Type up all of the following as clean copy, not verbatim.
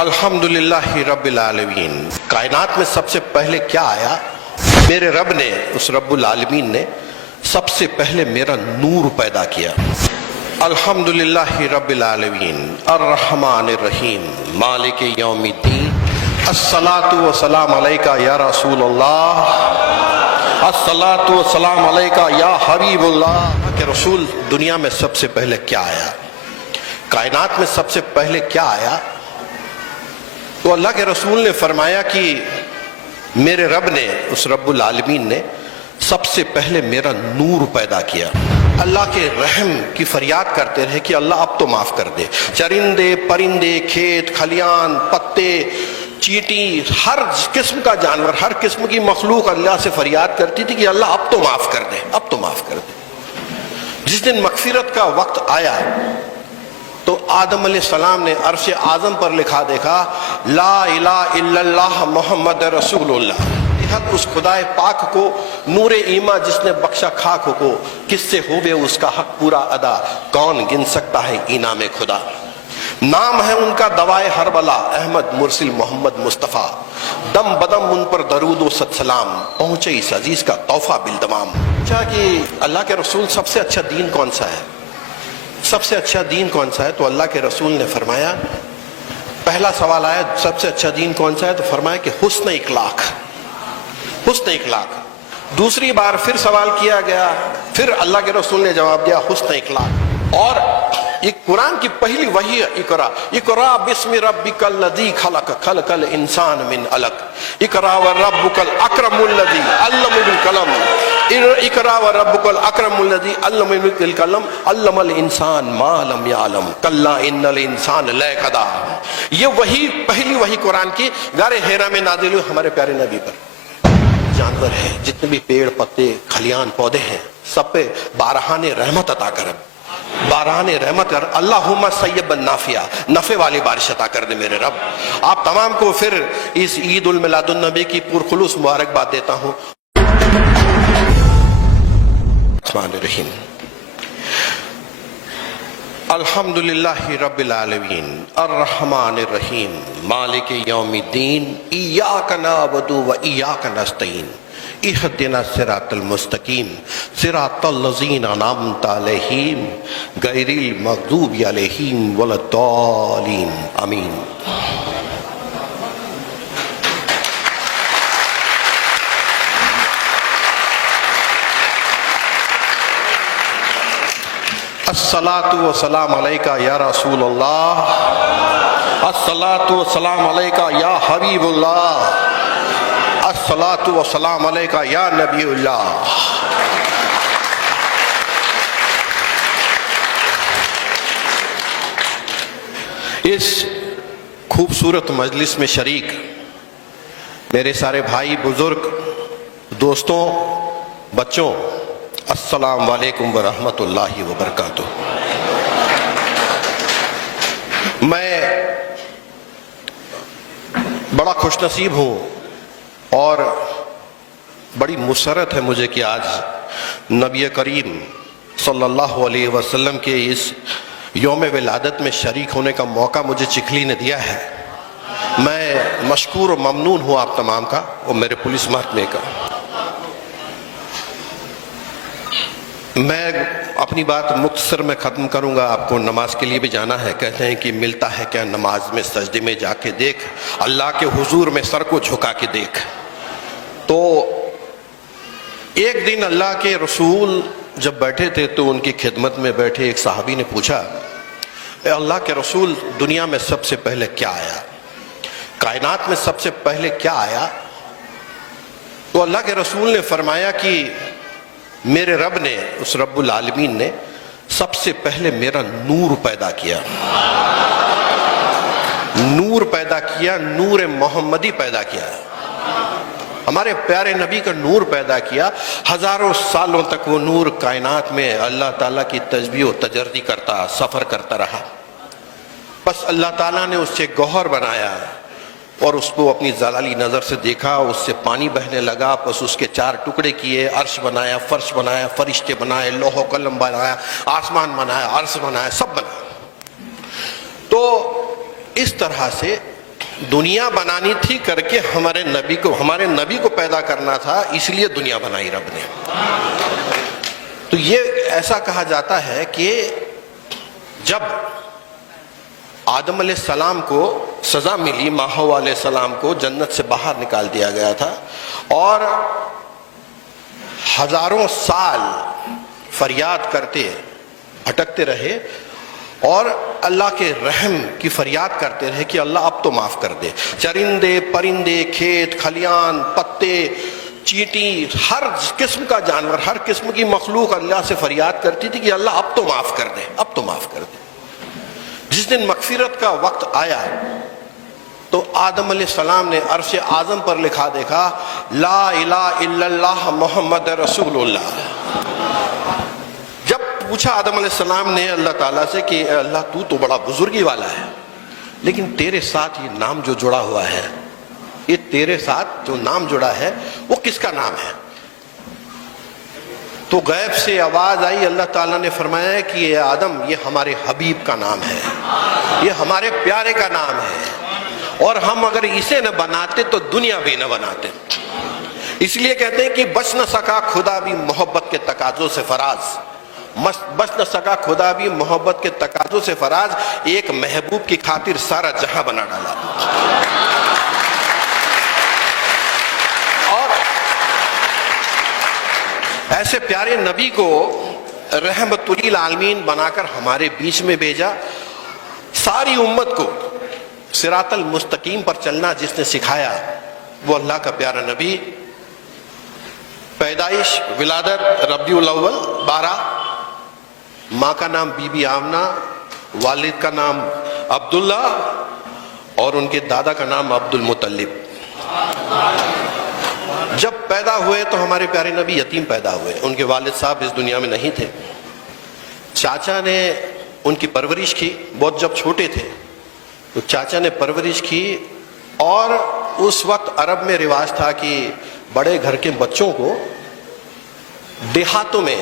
الحمدللہ رب العالمین۔ کائنات میں سب سے پہلے کیا آیا؟ میرے رب نے، اس رب العالمین نے سب سے پہلے میرا نور پیدا کیا۔ الحمدللہ رب العالمین الرحمن الرحیم مالک یوم الدین الصلاۃ والسلام علیکہ یا رسول اللہ، الصلاۃ والسلام علیکہ یا حبیب اللہ۔ کہ رسول دنیا میں سب سے پہلے کیا آیا؟ کائنات میں سب سے پہلے کیا آیا؟ تو اللہ کے رسول نے فرمایا کہ میرے رب نے، اس رب العالمین نے سب سے پہلے میرا نور پیدا کیا۔ اللہ کے رحم کی فریاد کرتے رہے کہ اللہ اب تو معاف کر دے۔ چرندے پرندے، کھیت کھلیان، پتے، چیٹی، ہر قسم کا جانور، ہر قسم کی مخلوق اللہ سے فریاد کرتی تھی کہ اللہ اب تو معاف کر دے، اب تو معاف کر دے۔ جس دن مغفرت کا وقت آیا تو آدم علیہ السلام نے عرش اعظم پر لکھا دیکھا لا الہ الا اللہ محمد رسول اللہ۔ اس خدائے پاک کو نور ایمان جس نے بخشا خاک کو، کس سے ہوئے اس کا حق پورا ادا، کون گن سکتا ہے انعام خدا۔ نام ہے ان کا دوائے ہر بلا، احمد مرسل محمد مصطفیٰ، دم بدم ان پر درود و ست سلام، پہنچے اس عزیز کا تحفہ بالدمام۔ پوچھا کہ اللہ کے رسول سب سے اچھا دین کون سا ہے؟ سب سے اچھا دین کون سا ہے؟ تو اللہ کے رسول نے فرمایا، پہلا سوال آیا سب سے اچھا دین کون سا ہے؟ تو فرمایا کہ حسن اخلاق، حسن اخلاق۔ دوسری بار پھر سوال کیا گیا، پھر اللہ کے رسول نے جواب دیا حسن اخلاق۔ اور یہ قرآن کی پہلی وحی ہے، اقرا اقرا بسم ربک الذی خلق خلق الانسان من علق اقرا وربک الاکرم الذی علم بالقلم اقرا وربک الاکرم الذی علم بالقلم علم الانسان ما لم یعلم کلا ان الانسان لیکدا۔ یہ وحی، پہلی وحی قرآن کی غار حرا میں نازل ہوئی ہمارے پیارے نبی پر۔ جانور ہیں، جتنے بھی پیڑ پتے کھلیان پودے ہیں، سب پہ بارہان رحمت عطا کر، بارہان رحمت کر۔ اللہم سیبا نافعہ، نفع والی بارش عطا کر دے میرے رب۔ آپ تمام کو پھر اس عید المیلاد النبی کی پرخلوص مبارکباد دیتا ہوں۔ الرحمن الرحیم الحمدللہ رب العالمین الرحمن الرحیم مالک یوم الدین ایاک نعبد و ایاک نستعین اہدنا الصراط المستقیم صراط الذین انعمت علیہم غیر المغضوب علیہم ولا الضالین آمین۔ الصلاۃ والسلام علیکہ یا رسول اللہ، الصلاۃ والسلام علیکہ یا حبیب اللہ، الصلاۃ والسلام علیکہ یا نبی اللہ۔ اس خوبصورت مجلس میں شریک میرے سارے بھائی بزرگ، دوستوں، بچوں، السلام علیکم ورحمۃ اللہ وبرکاتہ۔ میں بڑا خوش نصیب ہوں اور بڑی مسرت ہے مجھے کہ آج نبی کریم صلی اللہ علیہ وسلم کے اس یوم ولادت میں شریک ہونے کا موقع مجھے چکھلی نے دیا ہے۔ میں مشکور و ممنون ہوں آپ تمام کا اور میرے پولیس محکمے کا۔ میں اپنی بات مختصر میں ختم کروں گا، آپ کو نماز کے لیے بھی جانا ہے۔ کہتے ہیں کہ ملتا ہے کیا نماز میں، سجدے میں جا کے دیکھ، اللہ کے حضور میں سر کو جھکا کے دیکھ۔ تو ایک دن اللہ کے رسول جب بیٹھے تھے تو ان کی خدمت میں بیٹھے ایک صحابی نے پوچھا، اے اللہ کے رسول دنیا میں سب سے پہلے کیا آیا؟ کائنات میں سب سے پہلے کیا آیا؟ تو اللہ کے رسول نے فرمایا کہ میرے رب نے، اس رب العالمین نے سب سے پہلے میرا نور پیدا کیا۔ نور پیدا کیا، نور محمدی پیدا کیا، ہمارے پیارے نبی کا نور پیدا کیا۔ ہزاروں سالوں تک وہ نور کائنات میں اللہ تعالیٰ کی تجزیہ و تجربی کرتا، سفر کرتا رہا۔ بس اللہ تعالیٰ نے اس سے گوہر بنایا اور اس کو اپنی جلالی نظر سے دیکھا، اس سے پانی بہنے لگا، بس اس کے چار ٹکڑے کیے، عرش بنایا، فرش بنایا، فرشتے بنائے، لوح و قلم بنایا، آسمان بنایا، عرش بنایا، سب بنایا۔ تو اس طرح سے دنیا بنانی تھی کر کے ہمارے نبی کو پیدا کرنا تھا، اس لیے دنیا بنائی رب نے۔ تو یہ ایسا کہا جاتا ہے کہ جب آدم علیہ السلام کو سزا ملی، ماحو علیہ السلام کو جنت سے باہر نکال دیا گیا تھا اور ہزاروں سال فریاد کرتے بھٹکتے رہے اور اللہ کے رحم کی فریاد کرتے رہے کہ اللہ اب تو معاف کر دے۔ چرندے پرندے، کھیت کھلیان، پتے، چیٹی، ہر قسم کا جانور، ہر قسم کی مخلوق اللہ سے فریاد کرتی تھی کہ اللہ اب تو معاف کر دے، اب تو معاف کر دے۔ جس دن مغفرت کا وقت آیا تو آدم علیہ السلام نے عرش اعظم پر لکھا دیکھا لا الہ الا اللہ محمد رسول اللہ۔ جب پوچھا آدم علیہ السلام نے اللہ تعالیٰ سے کہ اللہ تو بڑا بزرگی والا ہے، لیکن تیرے ساتھ یہ نام جو جڑا ہوا ہے، یہ تیرے ساتھ جو نام جڑا ہے وہ کس کا نام ہے؟ تو غیب سے آواز آئی، اللہ تعالیٰ نے فرمایا کہ یہ آدم، یہ ہمارے حبیب کا نام ہے، یہ ہمارے پیارے کا نام ہے، اور ہم اگر اسے نہ بناتے تو دنیا بھی نہ بناتے۔ اس لیے کہتے ہیں کہ بچ نہ سکا خدا بھی محبت کے تقاضوں سے فراز، بچ نہ سکا خدا بھی محبت کے تقاضوں سے فراز، ایک محبوب کی خاطر سارا جہاں بنا ڈالا۔ ایسے پیارے نبی کو رحمت للعالمین بنا کر ہمارے بیچ میں بھیجا، ساری امت کو صراط المستقیم پر چلنا جس نے سکھایا وہ اللہ کا پیارا نبی۔ پیدائش ولادت ربیع الاول 12، ماں کا نام بی بی آمنہ، والد کا نام عبداللہ اور ان کے دادا کا نام عبد المطلب۔ جب پیدا ہوئے تو ہمارے پیارے نبی یتیم پیدا ہوئے، ان کے والد صاحب اس دنیا میں نہیں تھے۔ چاچا نے ان کی پرورش کی، بہت جب چھوٹے تھے تو چاچا نے پرورش کی، اور اس وقت عرب میں رواج تھا کہ بڑے گھر کے بچوں کو دیہاتوں میں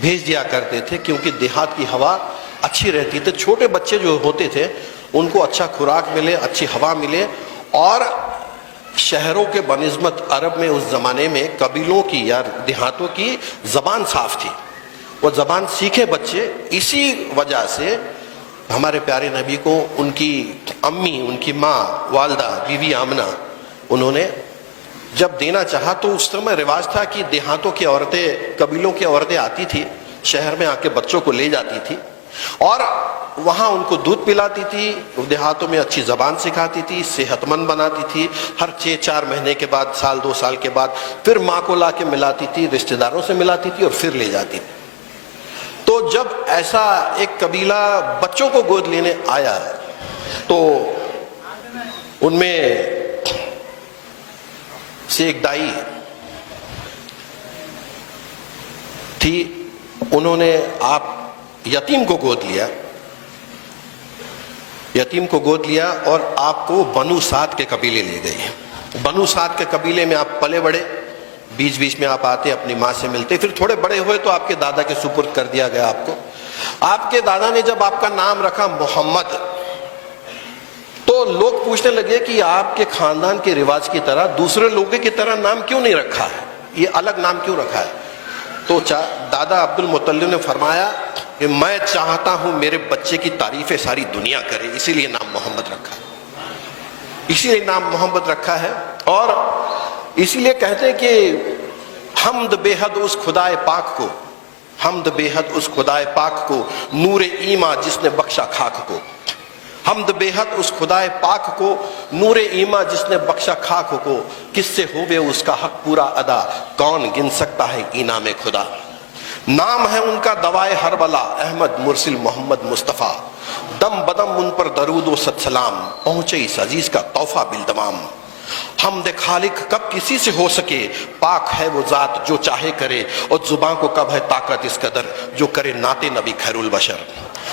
بھیج دیا کرتے تھے، کیونکہ دیہات کی ہوا اچھی رہتی تھی، چھوٹے بچے جو ہوتے تھے ان کو اچھا خوراک ملے، اچھی ہوا ملے، اور شہروں کے بنسبت عرب میں اس زمانے میں قبیلوں کی یا دیہاتوں کی زبان صاف تھی، وہ زبان سیکھے بچے۔ اسی وجہ سے ہمارے پیارے نبی کو ان کی امی، ان کی ماں والدہ بی بی آمنہ، انہوں نے جب دینا چاہا تو اس سمے رواج تھا کہ دیہاتوں کی عورتیں، قبیلوں کی عورتیں آتی تھی، شہر میں آ کے بچوں کو لے جاتی تھی اور وہاں ان کو دودھ پلاتی تھی، دیہاتوں میں اچھی زبان سکھاتی تھی، صحت مند بناتی تھی، ہر 6-4 مہینے کے بعد، سال 2 سال کے بعد پھر ماں کو لا کے ملاتی تھی، رشتہ داروں سے ملاتی تھی اور پھر لے جاتی تھی۔ تو جب ایسا ایک قبیلہ بچوں کو گود لینے آیا تو ان میں سے ایک دائی تھی، انہوں نے آپ یتیم کو گود لیا، یتیم کو گود لیا اور آپ کو بنو سعد کے قبیلے لے گئے۔ بنو سعد کے قبیلے میں آپ پلے بڑے، بیچ بیچ میں آپ آتے، اپنی ماں سے ملتے، پھر تھوڑے بڑے ہوئے تو آپ کے دادا کے سپرد کر دیا گیا آپ کو۔ آپ کے دادا نے جب آپ کا نام رکھا محمد تو لوگ پوچھنے لگے کہ آپ کے خاندان کے رواج کی طرح دوسرے لوگوں کی طرح نام کیوں نہیں رکھا ہے، یہ الگ نام کیوں رکھا ہے؟ تو دادا عبد المطلب نے فرمایا کہ میں چاہتا ہوں میرے بچے کی تعریفیں ساری دنیا کرے، اسی لیے نام محمد رکھا ہے، اسی لیے نام محمد رکھا ہے۔ اور اسی لیے کہتے ہیں کہ حمد بے حد اس خدائے پاک کو، حمد بے حد اس خدائے پاک کو، نور ایمان جس نے بخشا خاک کو، حمد بے حد اس خدائے پاک کو، نور ایمان جس نے بخشا خاک کو، کس سے ہوئے اس کا حق پورا ادا، کون گن سکتا ہے انعام خدا۔ نام ہے ان کا دوائے ہر بلا، احمد مرسل محمد مصطفیٰ، دم بدم ان پر درود و ست سلام، پہنچے اس عزیز کا تحفہ بالتمام۔ حمد خالق کب کسی سے ہو سکے، پاک ہے وہ ذات جو چاہے کرے، اور زباں کو کب ہے طاقت اس قدر جو کرے نعت نبی خیر البشر۔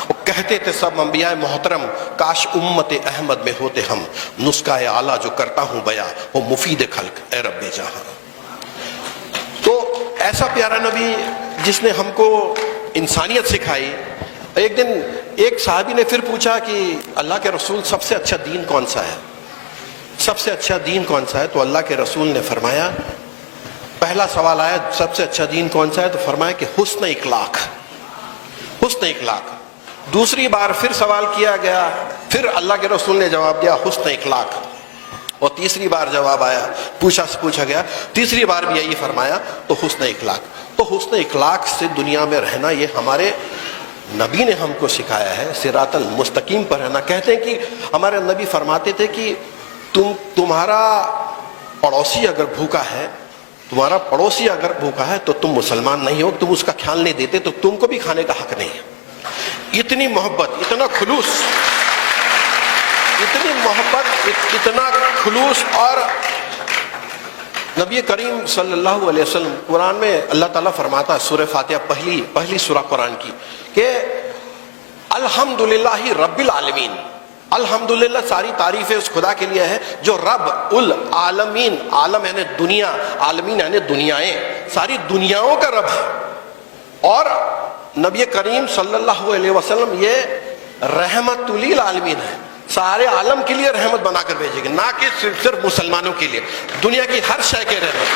وہ کہتے تھے سب انبیاء محترم، کاش امت احمد میں ہوتے ہم، نسخہ اعلیٰ جو کرتا ہوں بیاں وہ مفید خلق اے رب جہاں۔ تو ایسا پیارا نبی جس نے ہم کو انسانیت سکھائی۔ ایک دن ایک صحابی نے پھر پوچھا کہ اللہ کے رسول سب سے اچھا دین کون سا ہے؟ سب سے اچھا دین کون سا ہے؟ تو اللہ کے رسول نے فرمایا، پہلا سوال آیا سب سے اچھا دین کون سا ہے، تو فرمایا کہ حسن اخلاق، حسن اخلاق۔ دوسری بار پھر سوال کیا گیا، پھر اللہ کے رسول نے جواب دیا حسن اخلاق، اور تیسری بار جواب آیا، پوچھا گیا، تیسری بار بھی یہی فرمایا، تو حسن اخلاق۔ تو حسن اخلاق سے دنیا میں رہنا یہ ہمارے نبی نے ہم کو سکھایا ہے، صراط المستقیم پر رہنا۔ کہتے ہیں کہ ہمارے نبی فرماتے تھے کہ تمہارا پڑوسی اگر بھوکا ہے، تمہارا پڑوسی اگر بھوکا ہے تو تم مسلمان نہیں ہو، تم اس کا خیال نہیں دیتے تو تم کو بھی کھانے کا حق نہیں ہے۔ اتنی محبت، اتنا خلوص، اتنی محبت، اتنا خلوص۔ اور نبی کریم صلی اللہ علیہ وسلم، قرآن میں اللہ تعالیٰ فرماتا ہے، سورہ فاتحہ پہلی سورہ قرآن کی، کہ الحمدللہ رب العالمین، الحمدللہ ساری تعریفیں اس خدا کے لیے ہے جو رب العالمین، عالم یعنی دنیا، عالمین یعنی دنیایں، ساری دنیاؤں کا رب ہے۔ اور نبی کریم صلی اللہ علیہ وسلم یہ رحمت للعالمین ہے، سارے عالم کے لیے رحمت بنا کر بھیجے گے، نہ کہ صرف مسلمانوں کے لیے، دنیا کی ہر شے کے رحمت،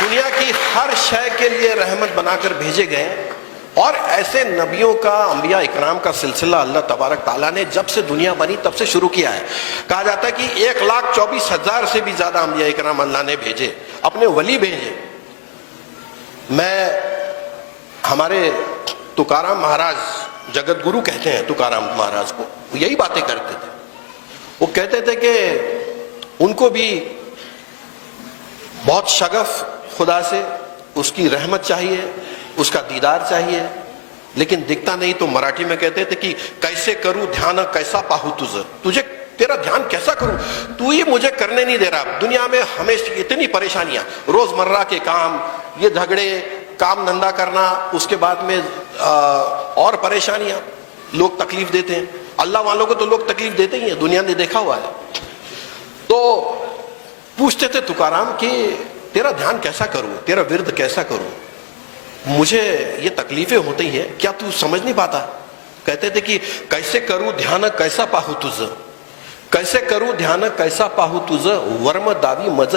دنیا کی ہر شے کے لیے رحمت بنا کر بھیجے گئے۔ اور ایسے نبیوں کا، انبیاء اکرام کا سلسلہ اللہ تبارک تعالیٰ نے جب سے دنیا بنی تب سے شروع کیا ہے۔ کہا جاتا ہے کہ 1,24,000 سے بھی زیادہ انبیاء اکرام اللہ نے بھیجے، اپنے ولی بھیجے۔ میں ہمارے تکارام مہاراج، جگت گرو کہتے ہیں تکارام مہاراج کو، وہ یہی باتیں کرتے تھے۔ وہ کہتے تھے کہ ان کو بھی بہت شغف خدا سے، اس کی رحمت چاہیے، اس کا دیدار چاہیے، لیکن دکھتا نہیں۔ تو مراٹھی میں کہتے تھے کہ کیسے کروں دھیان کیسا پاہو تجھے، تیرا دھیان کیسا کروں، تو یہ مجھے کرنے نہیں دے رہا۔ دنیا میں ہمیشہ اتنی پریشانیاں، روز مرہ کے کام، یہ جھگڑے، کام دھندا کرنا، اس کے بعد میں اور پریشانیاں، لوگ تکلیف دیتے ہیں۔ اللہ والوں کو تو لوگ تکلیف دیتے ہی ہیں، دنیا نے دیکھا ہوا ہے۔ تو پوچھتے تھے تکارام کہ تیرا دھیان کیسا کروں، تیرا ورد کیسا کروں، مجھے یہ تکلیفیں ہوتی ہیں، کیا تو سمجھ نہیں پاتا؟ کہتے تھے کہ کیسے کروں دھیان کیسا پاہو تجھ، کیسے کروں دھیان کیسا پاہو تجھ، ورم داوی مج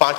5